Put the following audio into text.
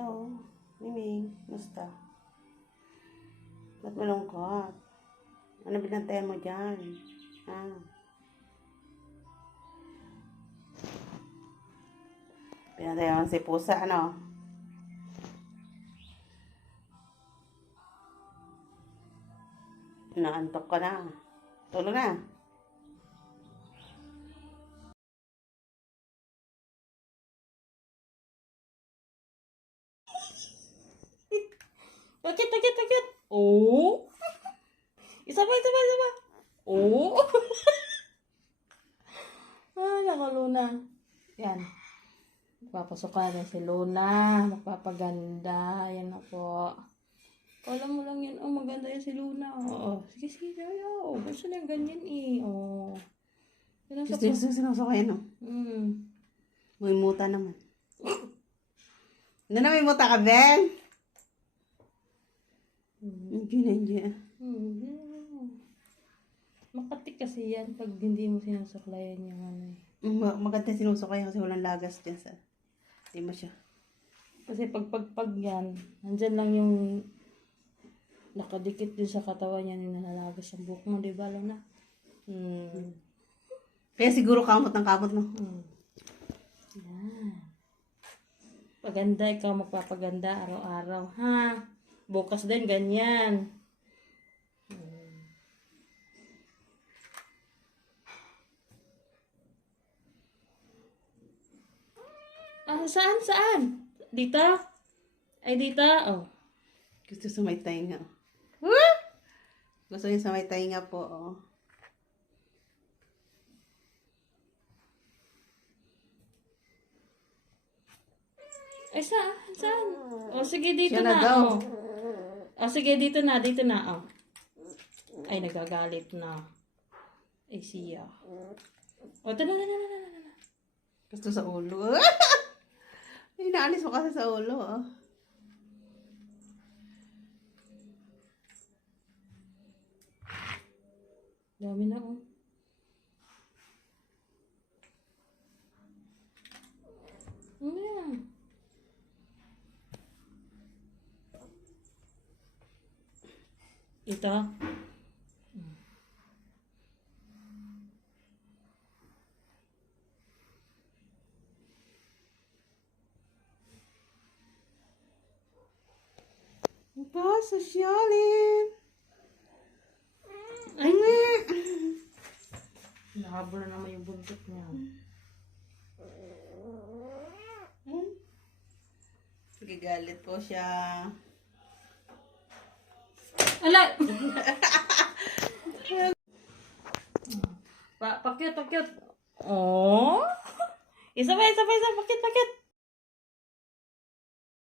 Hello, Miming. Musta? Ba't malungkot? Ano binantayan mo dyan? Ha? Binantayan mo si Pusa, ano? Naantok ka na. Tulog na. Takit. Oh. Isa pa. Oh. Naku, Luna. Yan. Papasok ka na si Luna. Magpapaganda. Yan na po. Kala mo lang yan. Oh, maganda yan si Luna. Oo. Sige. Oh, gusto na yung ganyan eh. Oh. Gusto sinusukay, no? May muta naman. Ano na may muta ka, Ben? Nandiyan. Makatik kasi yan pag hindi mo sinusuklayan yung ano eh. Maganda sinusukay kasi walang lagas dyan sa... Hindi mo siya. Kasi pag yan, nandyan lang yung nakadikit din sa katawan niya, ninalagas ang buhok mo, di ba, Luna? Kaya siguro kamot ng kamot, no? Yan. Paganda, ikaw magpapaganda araw-araw, ha? Bukas din, ganyan. Saan? Dito? Ay, dito? Oh. Gusto sa may tainga. Gusto niya sa may tainga po, oh. Ay, saan? O, sige, dito Siya na. na daw. O, sige, dito na. O. Ay, nagagalit na. Ay, siya. O, ito na. Gusto sa ulo. Ay, naalis mo kasi sa ulo, oh. Dami na, oh. Ano yan? Ito? Aba, sosyalin. Ay! Nahabol na naman yung buntot niya. Nagagalit po siya. Ala! Pakyut. Oh! Isa pa, pakit.